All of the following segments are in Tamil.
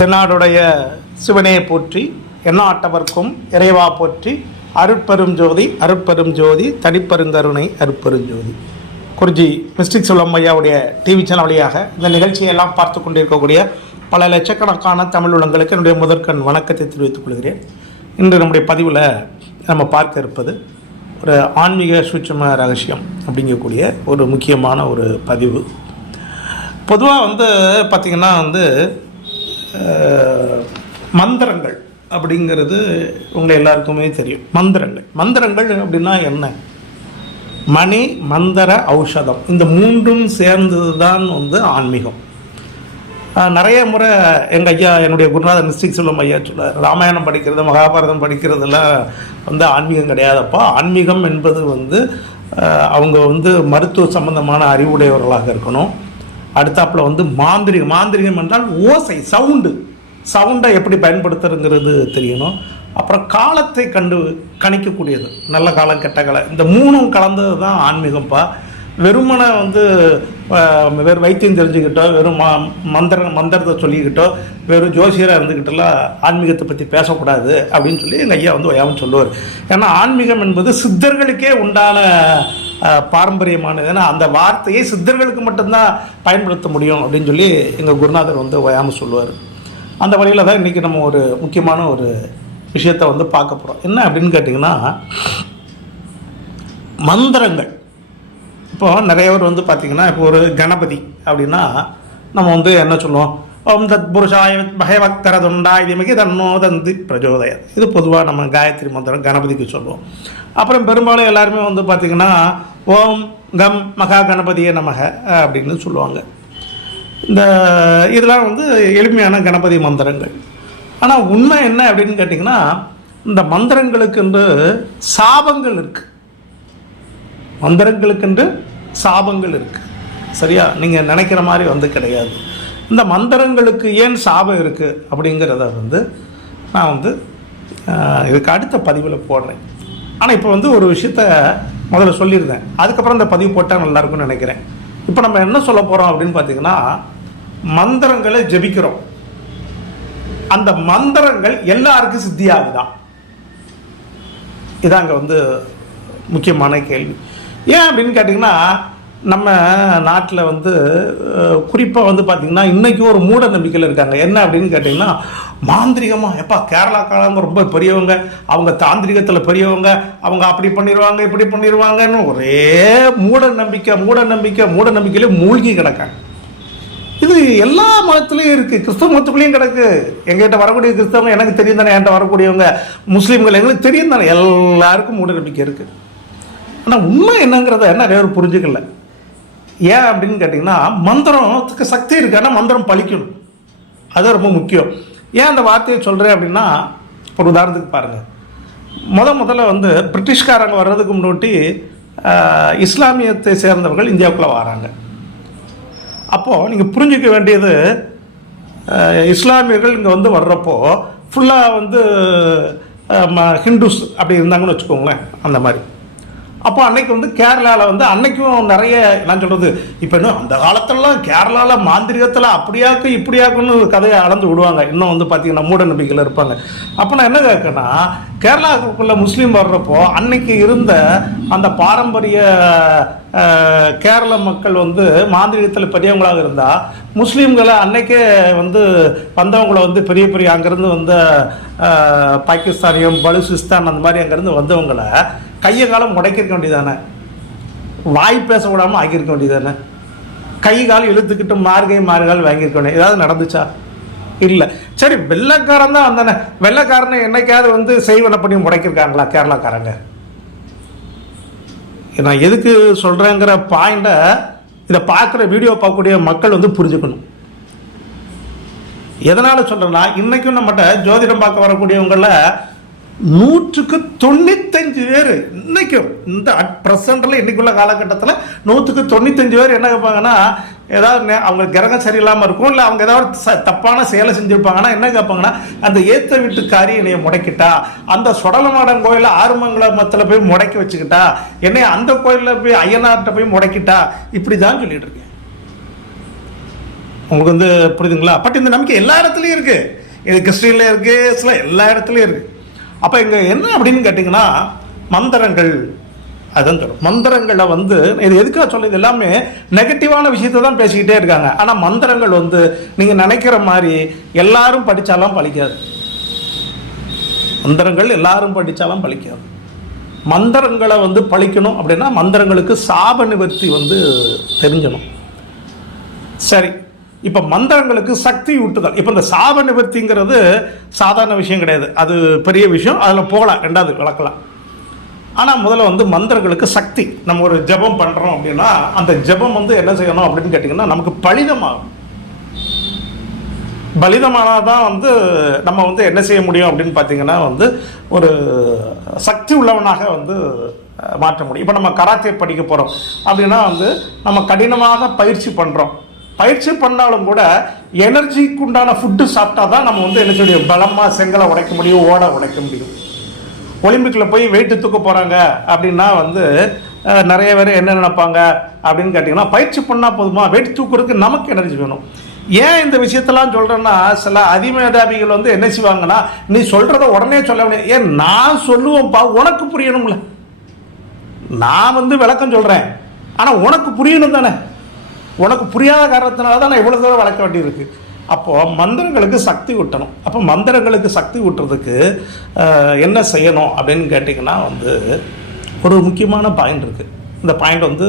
தென்னாடுடைய சிவனையை போற்றி எண்ணாட்டவர்க்கும் இறைவா போற்றி அருட்பெரும் ஜோதி அருட்பெரும் ஜோதி தனிப்பெருங்கருணை அருட்பெரும் ஜோதி. குருஜி மிஸ்டிக் சொல்லம் டிவி சேனல் வழியாக இந்த நிகழ்ச்சியெல்லாம் பார்த்து கொண்டிருக்கக்கூடிய பல லட்சக்கணக்கான தமிழ் உள்ளங்களுக்கு என்னுடைய முதற்கண் வணக்கத்தை தெரிவித்துக் கொள்கிறேன். இன்று நம்முடைய பதிவில் நம்ம பார்க்க இருப்பது ஒரு ஆன்மீக சூட்சம ரகசியம் அப்படிங்கக்கூடிய ஒரு முக்கியமான ஒரு பதிவு. பொதுவாக வந்து பார்த்திங்கன்னா வந்து மந்திரங்கள் அப்படிங்கிறது உங்கள் எல்லாருக்குமே தெரியும். மந்திரங்கள். மந்திரங்கள் அப்படின்னா என்ன? மணி மந்திர ஔஷதம். இந்த மூன்றும் சேர்ந்தது தான் வந்து ஆன்மீகம். நிறைய முறை எங்கள் ஐயா என்னுடைய குருநாதர் மிஸ்டிக் சொல்லும் ஐயா சொல்றார் ராமாயணம் படிக்கிறது மகாபாரதம் படிக்கிறதுலாம் வந்து ஆன்மீகம் கிடையாதப்பா. ஆன்மீகம் என்பது வந்து அவங்க வந்து மருத்துவ சம்பந்தமான அறிவுடையவர்களாக இருக்கணும். அடுத்தாப்புல வந்து மாந்திரிகம். மாந்திரிகம் என்றால் ஓசை சவுண்டு. சவுண்டை எப்படி பயன்படுத்துறதுங்கிறது தெரியணும். அப்புறம் காலத்தை கண்டு கணிக்கக்கூடியது. நல்ல காலம் கெட்ட காலம். இந்த மூணும் கலந்தது தான் ஆன்மீகம்ப்பா வெறுமனை வந்து வெறும் வைத்தியம் தெரிஞ்சுக்கிட்டோ வெறும் ம மந்திர மந்திரத்தை சொல்லிக்கிட்டோ வெறும் ஜோசியராக இருந்துக்கிட்டெல்லாம் ஆன்மீகத்தை பற்றி பேசக்கூடாது அப்படின்னு சொல்லி எங்கள் ஐயா வந்து ஒயாமல் சொல்லுவார். ஏன்னா ஆன்மீகம் என்பது சித்தர்களுக்கே உண்டான பாரம்பரியமானது. ஏன்னா அந்த வார்த்தையை சித்தர்களுக்கு மட்டும்தான் பயன்படுத்த முடியும் அப்படின்னு சொல்லி எங்கள் குருநாதர் வந்து ஓயாமல் சொல்லுவார். அந்த வழியில் தான் இன்றைக்கி நம்ம ஒரு முக்கியமான ஒரு விஷயத்தை வந்து பார்க்க போகிறோம் என்ன அப்படின்னு கேட்டிங்கன்னா மந்திரங்கள். இப்போ நிறைய பேர் வந்து பார்த்திங்கன்னா இப்போ ஒரு கணபதி அப்படின்னா நம்ம வந்து என்ன சொல்லுவோம்? ஓம் தத் புருஷாய பகவக்கரதுண்டாய் விமகி தன்னோ தந்தி பிரஜோதய இது பொதுவாக நம்ம காயத்ரி மந்திரம் கணபதிக்கு சொல்லுவோம் அப்புறம் பெரும்பாலும் எல்லாருமே வந்து பார்த்திங்கன்னா ஓம் கம் மகா கணபதியே நமக அப்படின்னு சொல்லுவாங்க இந்த இதெல்லாம் வந்து எளிமையான கணபதி மந்திரங்கள் ஆனால் உண்மை என்ன அப்படின்னு கேட்டிங்கன்னா இந்த மந்திரங்களுக்கென்று சாபங்கள் இருக்குது மந்திரங்களுக்கென்று சாபங்கள் இருக்குது சரியா நீங்கள் நினைக்கிற மாதிரி வந்து கிடையாது இந்த மந்திரங்களுக்கு ஏன் சாபம் இருக்குது அப்படிங்கிறத வந்து நான் வந்து இதுக்கு அடுத்த பதிவில் போடுறேன். ஆனால் இப்போ வந்து ஒரு விஷயத்த முதல்ல சொல்லியிருந்தேன். அதுக்கப்புறம் இந்த பதிவு போட்டால் நல்லாயிருக்கும்னு நினைக்கிறேன். இப்போ நம்ம என்ன சொல்ல போகிறோம் அப்படின்னு பார்த்தீங்கன்னா மந்திரங்களை ஜெபிக்கிறோம். அந்த மந்திரங்கள் எல்லாருக்கும் சித்தியாகுதான். இதாங்க வந்து முக்கியமான கேள்வி. ஏன் அப்படின்னு கேட்டிங்கன்னா நம்ம நாட்டில் வந்து குறிப்பாக வந்து பார்த்திங்கன்னா இன்றைக்கும் ஒரு மூட நம்பிக்கையில் இருக்காங்க. என்ன அப்படின்னு கேட்டிங்கன்னா மாந்திரிகமாக எப்பா கேரளாக்காரங்க ரொம்ப பெரியவங்க அவங்க தாந்திரிகத்தில் பெரியவங்க அவங்க அப்படி பண்ணிடுவாங்க இப்படி பண்ணிடுவாங்கன்னு ஒரே மூட நம்பிக்கை மூட நம்பிக்கை மூட நம்பிக்கையிலே மூழ்கி கிடக்காங்க. இது எல்லா மதத்துலேயும் இருக்குது கிறிஸ்தவ மதத்துக்குள்ளேயும் கிடக்கு. எங்ககிட்ட வரக்கூடிய கிறிஸ்தவங்க எனக்கு தெரியும் தானே என்கிட்ட வரக்கூடியவங்க முஸ்லீம்கள் எங்களுக்கு தெரியும் தானே எல்லாருக்கும் மூட நம்பிக்கை இருக்குது ஆனால் உண்மை என்னங்கிறத நிறைய பேர் புரிஞ்சுக்கல. ஏன் அப்படின்னு கேட்டிங்கன்னா மந்திரத்துக்கு சக்தி இருக்கான்னா மந்திரம் பழிக்கணும். அது ரொம்ப முக்கியம். ஏன் அந்த வார்த்தையை சொல்கிறேன் அப்படின்னா ஒரு உதாரணத்துக்கு பாருங்கள் முத முதல்ல வந்து பிரிட்டிஷ்காரங்க வர்றதுக்கு முன்னாடி இஸ்லாமியத்தை சேர்ந்தவர்கள் இந்தியாவுக்குள்ளே வராங்க. அப்போது நீங்கள் புரிஞ்சுக்க வேண்டியது இஸ்லாமியர்கள் இங்கே வந்து வர்றப்போ ஃபுல்லாக வந்து ம- ஹிந்துஸ் அப்படி இருந்தாங்கன்னு வச்சுக்கோங்களேன் அந்த மாதிரி. அப்போ அன்னைக்கு வந்து கேரளாவில் வந்து அன்னைக்கும் நிறைய நான் சொல்கிறது இப்போ இன்னும் அந்த காலத்திலலாம் கேரளாவில் மாந்திரிகத்தில் அப்படியாக்கும் இப்படியாக்குன்னு கதையை அளந்து விடுவாங்க. இன்னும் வந்து பார்த்தீங்கன்னா மூட நம்பிக்கையில் இருப்பாங்க. அப்போ நான் என்ன கேட்கேன்னா கேரளாவுக்குள்ளே முஸ்லீம் வர்றப்போ அன்னைக்கு இருந்த அந்த பாரம்பரிய கேரள மக்கள் வந்து மாந்திரிகத்தில் பெரியவங்களாக இருந்தால் முஸ்லீம்களை அன்னைக்கே வந்து வந்தவங்களை வந்து பெரிய பெரிய அங்கேருந்து வந்த பாகிஸ்தானியம் பலுசிஸ்தான் அந்த மாதிரி அங்கேருந்து வந்தவங்களை கையை காலம் முடக்கிருக்க வேண்டியதானே? வாய் பேச விடாமல் ஆக்கியிருக்க வேண்டியதானே? கை கால் இழுத்துக்கிட்டு மார்கை மாறுகால் வாங்கியிருக்க வேண்டிய ஏதாவது நடந்துச்சா? இல்லை. சரி வெள்ளைக்காரன் தான் வந்தானே. வெள்ளக்காரனை என்னைக்காவது வந்து செய்வனை பண்ணி முடக்கியிருக்காங்களா கேரளாக்காரங்க? நான் எதுக்கு சொல்கிறேங்கிற பாயிண்ட்டை இதை பார்க்குற வீடியோ பார்க்கக்கூடிய மக்கள் வந்து புரிஞ்சுக்கணும். எதனால் சொல்கிறேன்னா இன்றைக்கும் நம்மகிட்ட ஜோதிடம் பார்க்க வரக்கூடியவங்களை நூற்றுக்கு தொண்ணூத்தஞ்சு பேர் இன்னைக்கும் இந்த அட் ப்ரெசண்டில் இன்னைக்குள்ள காலகட்டத்தில் நூற்றுக்கு தொண்ணூத்தஞ்சு பேர் என்ன கேட்பாங்கன்னா ஏதாவது அவங்க கிரகம் சரியில்லாமல் இருக்கும் இல்லை அவங்க ஏதாவது ச- தப்பான செயலை செஞ்சுருப்பாங்கன்னா என்ன கேட்பாங்கன்னா அந்த ஏத்த வீட்டுக்காரி என்னைய முடக்கிட்டா அந்த சுடலமாடன் கோயிலில் ஆறுமங்கலத்தில் போய் முடக்கி வச்சுக்கிட்டா என்னை அந்த கோயிலில் போய் ஐயனார்கிட்ட போய் முடக்கிட்டா இப்படி தான் சொல்லிட்டு இருக்கேன். உங்களுக்கு வந்து புரியுதுங்களா? பட் இந்த நம்பிக்கை எல்லா இடத்துலையும் இருக்கு. இது கிறிஸ்டின்ல இருக்கு எல்லா இடத்துலையும் இருக்கு. அப்போ இங்கே என்ன அப்படின்னு கேட்டிங்கன்னா மந்திரங்கள். அதுதான் சொல்லும் மந்திரங்களை வந்து இது எதுக்காக சொல்லுது எல்லாமே நெகட்டிவான விஷயத்தை தான் பேசிக்கிட்டே இருக்காங்க. ஆனால் மந்திரங்கள் வந்து நீங்கள் நினைக்கிற மாதிரி எல்லாரும் படித்தாலும் பழிக்காது. மந்திரங்கள் எல்லாரும் படித்தாலும் பழிக்காது. மந்திரங்களை வந்து பழிக்கணும் அப்படின்னா மந்திரங்களுக்கு சாப நிவர்த்தி வந்து தெரிஞ்சணும் சரி. இப்போ மந்திரங்களுக்கு சக்தி ஊட்டுதல். இப்போ இந்த சாப நிவர்த்திங்கிறது சாதாரண விஷயம் கிடையாது. அது பெரிய விஷயம். அதில் போகலாம். ரெண்டாவது விளக்கலாம். ஆனால் முதல்ல வந்து மந்திரங்களுக்கு சக்தி. நம்ம ஒரு ஜெபம் பண்ணுறோம் அப்படின்னா அந்த ஜெபம் வந்து என்ன செய்யணும் அப்படின்னு கேட்டிங்கன்னா நமக்கு பலிதமாகும். பலிதமானால் தான் வந்து நம்ம வந்து என்ன செய்ய முடியும் அப்படின்னு பார்த்தீங்கன்னா வந்து ஒரு சக்தி உள்ளவனாக வந்து மாற்ற முடியும். இப்போ நம்ம கராத்தே படிக்க போகிறோம் அப்படின்னா வந்து நம்ம கடினமாக பயிற்சி பண்ணுறோம் பயிற்சி பண்ணாலும் கூட எனர்ஜிக்கு உண்டான ஃபுட்டு சாப்பிட்டா தான் நம்ம வந்து என்ன செய்ய பலமாக செங்கலை உடைக்க முடியும் ஓட உடைக்க முடியும். ஒலிம்பிக்கில் போய் வெயிட்டு தூக்க போகிறாங்க அப்படின்னா வந்து நிறைய பேர் என்ன நினைப்பாங்க அப்படின்னு கேட்டிங்கன்னா பயிற்சி பண்ணால் போதுமா? வெயிட் தூக்குறதுக்கு நமக்கு எனர்ஜி வேணும். ஏன் இந்த விஷயத்தெல்லாம் சொல்கிறேன்னா சில அதிமேதாவிகள் வந்து என்ன செய்வாங்கன்னா நீ சொல்கிறத உடனே சொல்ல முடியாது ஏன் நான் சொல்லுவேன்ப்பா உனக்கு புரியணும்ல. நான் வந்து விளக்கம் சொல்கிறேன் ஆனால் உனக்கு புரியணும் தானே? உனக்கு புரியாத காரணத்தினால தான் நான் இவ்வளோ தூரம் வளர்க்க வேண்டியிருக்கு. அப்போது மந்திரங்களுக்கு சக்தி ஊட்டணும். அப்போ மந்திரங்களுக்கு சக்தி ஊட்டுறதுக்கு என்ன செய்யணும் அப்படின்னு கேட்டிங்கன்னா வந்து ஒரு முக்கியமான பாயிண்ட் இருக்குது இந்த பாயிண்ட் வந்து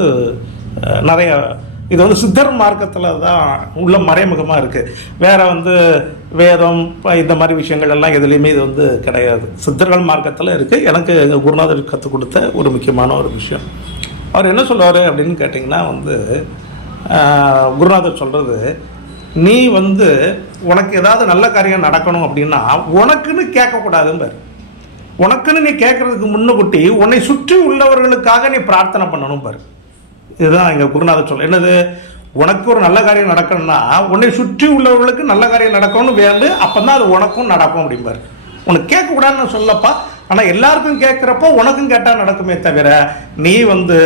நிறைய இது வந்து சித்தர் மார்க்கத்தில் தான் உள்ள மறைமுகமாக இருக்குது வேறு வந்து வேதம் இந்த மாதிரி விஷயங்கள் எல்லாம் எதுலேயுமே இது வந்து கிடையாது. சித்தர்கள் மார்க்கத்தில் இருக்குது எனக்கு எங்கள் குருநாதர் கற்றுக் கொடுத்த ஒரு முக்கியமான ஒரு விஷயம். அவர் என்ன சொல்லுவார் அப்படின்னு கேட்டிங்கன்னா வந்து குருநாதர் சொல்கிறது நீ வந்து உனக்கு ஏதாவது நல்ல காரியம் நடக்கணும் அப்படின்னா உனக்குன்னு கேட்கக்கூடாதும்பார். உனக்குன்னு நீ கேட்குறதுக்கு முன்னுக்குட்டி உன்னை சுற்றி உள்ளவர்களுக்காக நீ பிரார்த்தனை பண்ணணும் பாரு இதுதான் எங்கள் குருநாதர் சொல்ல என்னது? உனக்கு ஒரு நல்ல காரியம் நடக்கணும்னா உன்னை சுற்றி உள்ளவர்களுக்கு நல்ல காரியம் நடக்கணும்னு வேண்டு அப்போ தான் அது உனக்கும் நடக்கும் அப்படிம்பார். உனக்கு கேட்கக்கூடாதுன்னு சொல்லப்பா ஆனால் எல்லாருக்கும் கேட்குறப்போ உனக்கும் கேட்டால் நடக்குமே தவிர நீ வந்து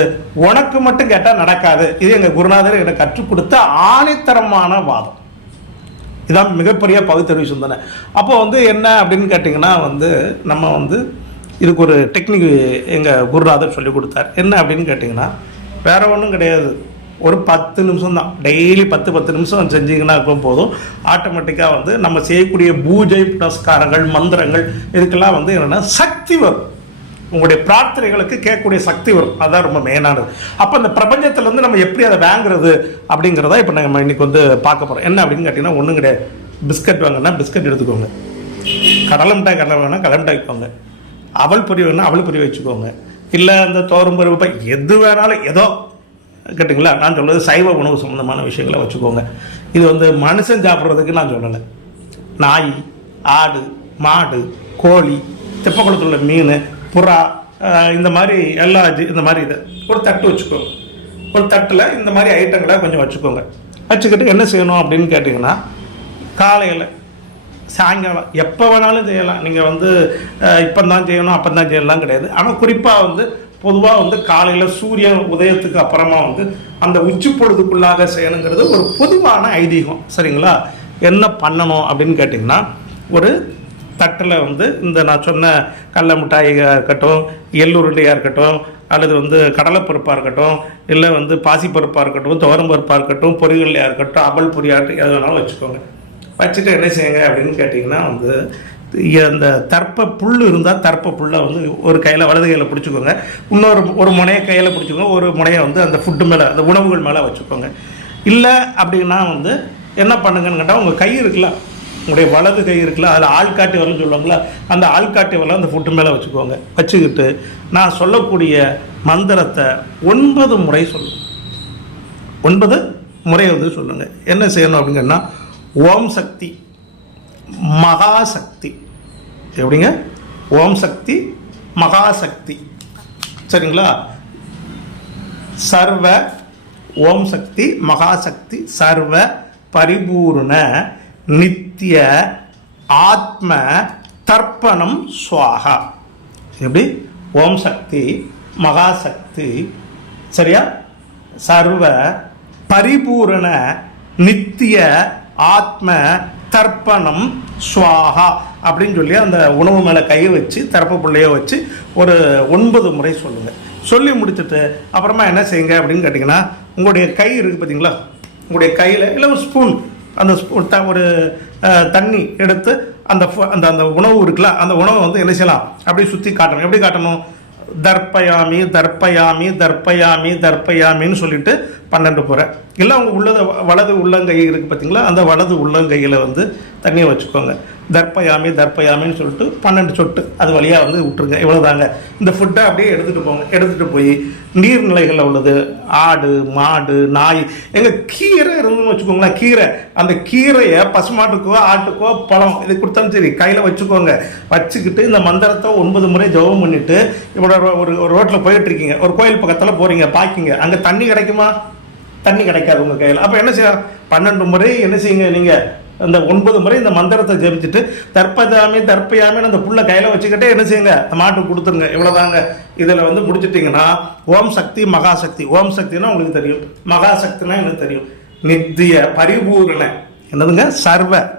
உனக்கு மட்டும் கேட்டால் நடக்காது. இது எங்கள் குருநாதர் எனக்கு கற்றுக் கொடுத்த ஆணித்தரமான வாதம். இதான் மிகப்பெரிய பகுத்தறிவு சிந்தனை. அப்போ வந்து என்ன அப்படின்னு கேட்டிங்கன்னா வந்து நம்ம வந்து இதுக்கு ஒரு டெக்னிக் எங்கள் குருநாதர் சொல்லி கொடுத்தார். என்ன அப்படின்னு கேட்டிங்கன்னா வேற ஒன்றும் கிடையாது. ஒரு பத்து நிமிஷம் தான். டெய்லி பத்து பத்து நிமிஷம் செஞ்சீங்கன்னா போதும். ஆட்டோமேட்டிக்காக வந்து நம்ம செய்யக்கூடிய பூஜை புனஸ்காரங்கள் மந்திரங்கள் இதுக்கெல்லாம் வந்து என்னென்னா சக்தி வரும். உங்களுடைய பிரார்த்தனைகளுக்கு கேட்கக்கூடிய சக்தி வரும். அதுதான் ரொம்ப மெயினானது அப்போ இந்த பிரபஞ்சத்திலேருந்து நம்ம எப்படி அதை வாங்குறது அப்படிங்கிறத இப்போ நம்ம இன்னைக்கு வந்து பார்க்க போகிறோம் என்ன அப்படின்னு கேட்டிங்கன்னா ஒன்றும் கிடையாது. பிஸ்கட் வாங்கினா பிஸ்கட் எடுத்துக்கோங்க. கடலை மிட்டாய் கடலை வாங்கினா கடலை மிட்டாய் வைக்கோங்க அவள் பொரி வேணால் அவள் பொரி வச்சுக்கோங்க. இல்லை அந்த தோரம் பருப்பு எது வேணாலும் ஏதோ கேட்டிங்களா? நான் சொல்கிறது சைவ உணவு சம்மந்தமான விஷயங்களை வச்சுக்கோங்க. இது வந்து மனுஷன் சாப்பிட்றதுக்கு நான் சொல்லலை. நாய் ஆடு மாடு கோழி தெப்பக்குளத்தில் உள்ள மீன் புறா இந்த மாதிரி எல்லா இந்த மாதிரி இது. ஒரு தட்டு வச்சுக்கோங்க. ஒரு தட்டில் இந்த மாதிரி ஐட்டங்களை கொஞ்சம் வச்சுக்கோங்க. வச்சுக்கிட்டு என்ன செய்யணும் அப்படின்னு கேட்டிங்கன்னா காலையில் சாயங்காலம் எப்போ வேணாலும் செய்யலாம். நீங்கள் வந்து இப்போ தான் செய்யணும் அப்போ தான் செய்யலாம் கிடையாது. ஆனால் குறிப்பாக வந்து பொதுவாக வந்து காலையில் சூரியன் உதயத்துக்கு அப்புறமா வந்து அந்த உச்சி பொழுதுக்குள்ளாக செய்யணுங்கிறது ஒரு பொதுவான ஐதீகம். சரிங்களா? என்ன பண்ணணும் அப்படின்னு கேட்டிங்கன்னா ஒரு தட்டில் வந்து இந்த நான் சொன்ன கடல மிட்டாயாக இருக்கட்டும் எள்ளுருண்டையாக இருக்கட்டும் அல்லது வந்து கடலைப்பருப்பாக இருக்கட்டும் இல்லை வந்து பாசிப்பருப்பாக இருக்கட்டும் துவரம் பருப்பாக இருக்கட்டும் பொறிகளையாக இருக்கட்டும் அவல் பொரியாட்டு எது வேணாலும் வச்சுக்கோங்க. வச்சுட்டு என்ன செய்யுங்க அப்படின்னு கேட்டிங்கன்னா வந்து இந்த தர்ப்ப புல் இருந்தால் தர்ப்ப புல்லை வந்து ஒரு கையில் வலது கையில் பிடிச்சிக்கோங்க. இன்னொரு ஒரு முனையை கையில் பிடிச்சிக்கோங்க. ஒரு முனையை வந்து அந்த ஃபுட்டு மேலே அந்த உணவுகள் மேலே வச்சுக்கோங்க. இல்லை அப்படின்னா வந்து என்ன பண்ணுங்கன்னு கேட்டால் உங்கள் கை இருக்குல்ல உங்களுடைய வலது கை இருக்குல்ல அதில் ஆள்காட்டி வரலன்னு சொல்லுவாங்களா அந்த ஆள்காட்டி வரல அந்த ஃபுட்டு மேலே வச்சுக்கோங்க. வச்சுக்கிட்டு நான் சொல்லக்கூடிய மந்திரத்தை ஒன்பது முறை சொல்லுங்கள் ஒன்பது முறை வந்து சொல்லுங்கள் என்ன செய்யணும் அப்படிங்கன்னா ஓம் சக்தி. மகாசக்தி. எப்படிங்க? ஓம் சக்தி மகாசக்தி. சரிங்களா? சர்வ ஓம் சக்தி மகாசக்தி சர்வ பரிபூர்ண நித்திய ஆத்ம தர்ப்பணம் சுவாகா. எப்படி? ஓம் சக்தி மகாசக்தி. சரியா? சர்வ பரிபூரண நித்திய ஆத்ம தர்ப்பணம் ஸ்வாஹா அப்படின்னு சொல்லி அந்த உணவு மேலே கையை வச்சு தரப்பு பிள்ளைய வச்சு ஒரு ஒன்பது முறை சொல்லுங்கள் சொல்லி முடிச்சுட்டு அப்புறமா என்ன செய்யுங்க அப்படின்னு கேட்டிங்கன்னா உங்களுடைய கை இருக்குது பார்த்தீங்களா உங்களுடைய கையில் இல்லை ஒரு ஸ்பூன் அந்த ஸ்பூன் த ஒரு தண்ணி எடுத்து அந்த அந்த அந்த உணவு இருக்குல்ல அந்த உணவை வந்து என்ன செய்யலாம்? அப்படியே சுற்றி காட்டணும். எப்படி காட்டணும்? தர்ப்பயாமி தர்ப்பயாமி தர்ப்பயாமி தர்ப்பயாமின்னு சொல்லிட்டு பன்னெண்டு போகிறேன் இல்லை அவங்க உள்ளத வலது உள்ளங்கை இருக்குது பார்த்தீங்களா அந்த வலது உள்ளங்கையில் வந்து தண்ணியை வச்சுக்கோங்க. தர்ப்பயாமி தர்ப்பயாமின்னு சொல்லிட்டு பன்னெண்டு சொட்டு அது வழியாக வந்து விட்டுருங்க. இவ்வளோதாங்க இந்த ஃபுட்டை அப்படியே எடுத்துகிட்டு போங்க. எடுத்துகிட்டு போய் நீர்நிலைகளில் உள்ளது ஆடு மாடு நாய் எங்கள் கீரை இருந்துன்னு வச்சுக்கோங்களேன். கீரை. அந்த கீரையை பசுமாட்டுக்கோ ஆட்டுக்கோ பழம் இது கொடுத்தாலும் சரி கையில் வச்சுக்கோங்க. வச்சுக்கிட்டு இந்த மந்திரத்தை ஒன்பது முறை ஜெபம் பண்ணிவிட்டு இவ்வளோ ஒரு ஒரு ஒரு ரோட்டில் போயிட்டுருக்கீங்க. ஒரு கோயில் பக்கத்தில் போகிறீங்க பார்க்கிங்க அங்கே தண்ணி கிடைக்குமா? தண்ணி கிடைக்காது உங்கள் கையில். அப்போ என்ன செய்ய? பன்னெண்டு முறை என்ன செய்யுங்க நீங்கள் அந்த ஒன்பது முறை இந்த மந்திரத்தை ஜெபிச்சுட்டு தற்பஜாமி தற்பயாமின்னு அந்த புள்ள கையில் வச்சுக்கிட்டே என்ன செய்யுங்க? மாட்டுக்கு கொடுத்துருங்க. இவ்வளோதாங்க இதில் வந்து முடிச்சிட்டிங்கன்னா ஓம் சக்தி மகாசக்தி ஓம் சக்தினா உங்களுக்கு தெரியும். மகாசக்தினா எனக்கு தெரியும். நித்திய பரிபூரண. என்னதுங்க? சர்வ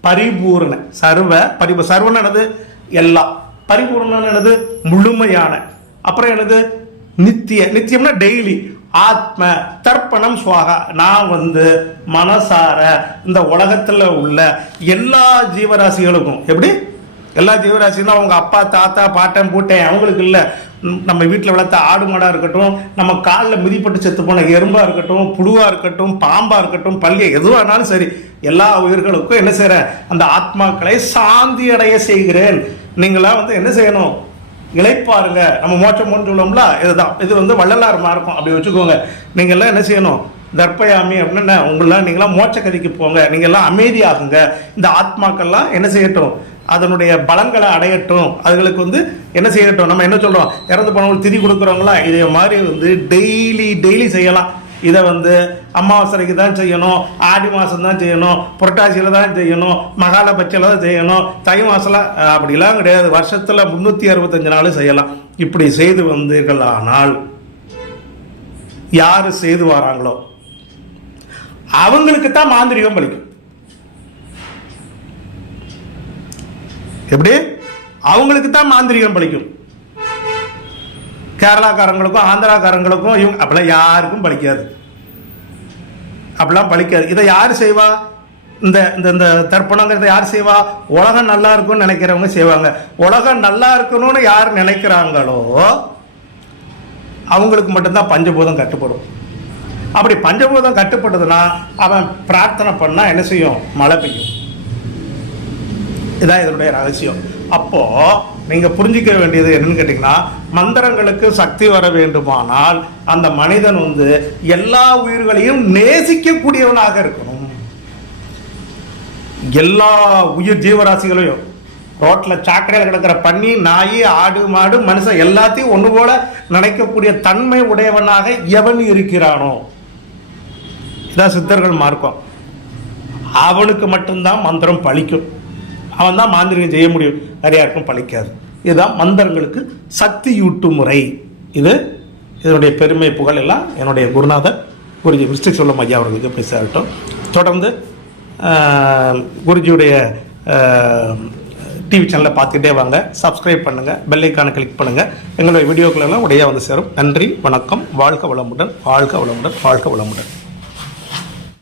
பரிபூரண. சர்வ பரிபு சர்வன என்னது? எல்லாம். பரிபூரணம் என்னது? முழுமையான. அப்புறம் என்னது? நித்திய. நித்தியம்னா டெய்லி ஆத்ம தர்ப்பணம் சுவாகா. நான் வந்து மனசார இந்த உலகத்தில் உள்ள எல்லா ஜீவராசிகளுக்கும் எப்படி? எல்லா ஜீவராசினா அவங்க அப்பா தாத்தா பாட்டன் பூட்டன் அவங்களுக்கு இல்லை. நம்ம வீட்டில் வளர்த்த ஆடு மாடாக இருக்கட்டும் நம்ம காலில் மிதிப்பட்டு செத்து போன எறும்பாக இருக்கட்டும் புழுவாக இருக்கட்டும் பாம்பாக இருக்கட்டும் பள்ளியை எதுவானாலும் சரி எல்லா உயிர்களுக்கும் என்ன செய்கிறேன் அந்த ஆத்மாக்களை சாந்தி அடைய செய்கிறேன். நீங்களாம் வந்து என்ன செய்யணும்? இழைப்பாருங்க நம்ம மோட்சம் கொண்டு இதுதான். இது வந்து வள்ளலார் மார்க்கம். அப்படி வச்சுக்கோங்க. நீங்கள்லாம் என்ன செய்யணும்? தர்ப்பயாமி அப்படின்னா உங்களெலாம் நீங்களாம் மோட்ச கதிக்கு போங்க. நீங்கள்லாம் அமைதியாகுங்க. இந்த ஆத்மாக்கள்லாம் என்ன செய்யட்டும்? அதனுடைய பலங்களை அடையட்டும். அதுகளுக்கு வந்து என்ன செய்யட்டும்? நம்ம என்ன சொல்கிறோம் இறந்து போனவங்களுக்கு திதி கொடுக்குறவங்களா? இதே மாதிரி வந்து டெய்லி டெய்லி செய்யலாம். இதை வந்து அமாவாசைக்கு தான் செய்யணும் ஆடி மாதம் தான் செய்யணும் புரட்டாசியில் தான் செய்யணும் மகாலபட்சத்தில் தான் செய்யணும் தை மாசம்ல அப்படிலாம் கிடையாது. வருஷத்தில் முந்நூற்றி அறுபத்தஞ்சு நாள் செய்யலாம். இப்படி செய்து வந்தீர்கள் ஆனால் யார் செய்து வராங்களோ? அவங்களுக்கு தான் மாந்திரிகம் பலிக்கும். எப்படி? அவங்களுக்கு தான் மாந்திரிகம் பலிக்கும். கேரளாக்காரங்களுக்கும் ஆந்திராக்காரங்களுக்கும் இவங்க அப்படிலாம் யாருக்கும் பலிக்காது. அப்படிலாம் பலிக்காது. இதை யார் செய்வா? இந்த இந்த இந்த தர்ப்பணங்கிறத யார் செய்வா? உலகம் நல்லா இருக்கும்னு நினைக்கிறவங்க செய்வாங்க. உலகம் நல்லா இருக்கணும்னு யார் நினைக்கிறாங்களோ அவங்களுக்கு மட்டும்தான் பஞ்சபூதம் கட்டுப்படும். அப்படி பஞ்சபூதம் கட்டுப்படுதுன்னா அவன் பிரார்த்தனை பண்ணா என்ன செய்யும்? மழை பெய்யும். இதான் இதனுடைய ரகசியம். அப்போது நீங்க புரிஞ்சிக்க வேண்டியது என்னன்னு கேட்டீங்கன்னா மந்திரங்களுக்கு சக்தி வர வேண்டுமானால் அந்த மனிதன் வந்து எல்லா உயிர்களையும் நேசிக்கக்கூடியவனாக இருக்கணும். எல்லா உயிர் ஜீவராசிகளையும் ரோட்டில் சாக்கடையில் கிடக்கிற பன்னி நாய் ஆடு மாடு மனுஷன் எல்லாத்தையும் ஒன்று போல நினைக்கக்கூடிய தன்மை உடையவனாக எவன் இருக்கிறானோ? இதான் சித்தர்கள் மார்க்கம். அவனுக்கு மட்டும்தான் மந்திரம் பழிக்கும். அவன் தான் மாந்திரிகம் செய்ய முடியும். வேற யாருக்கும் இதுதான் மந்திரங்களுக்கு சக்தியூட்டு முறை. இது இதனுடைய பெருமை புகழ் எல்லாம் என்னுடைய குருநாதர் குருஜி விருஷ்டி சொல்லும் ஐயா அவர்களுக்கு போய் சேரட்டும். தொடர்ந்து குருஜியுடைய டிவி சேனலை பார்த்துக்கிட்டே வாங்க. சப்ஸ்கிரைப் பண்ணுங்கள் பெல்லைக்கான கிளிக் பண்ணுங்கள் எங்களுடைய வீடியோக்களெல்லாம் உடைய வந்து சேரும். நன்றி வணக்கம். வாழ்க வளமுடன் வாழ்க வளமுடன் வாழ்க வளமுடன்.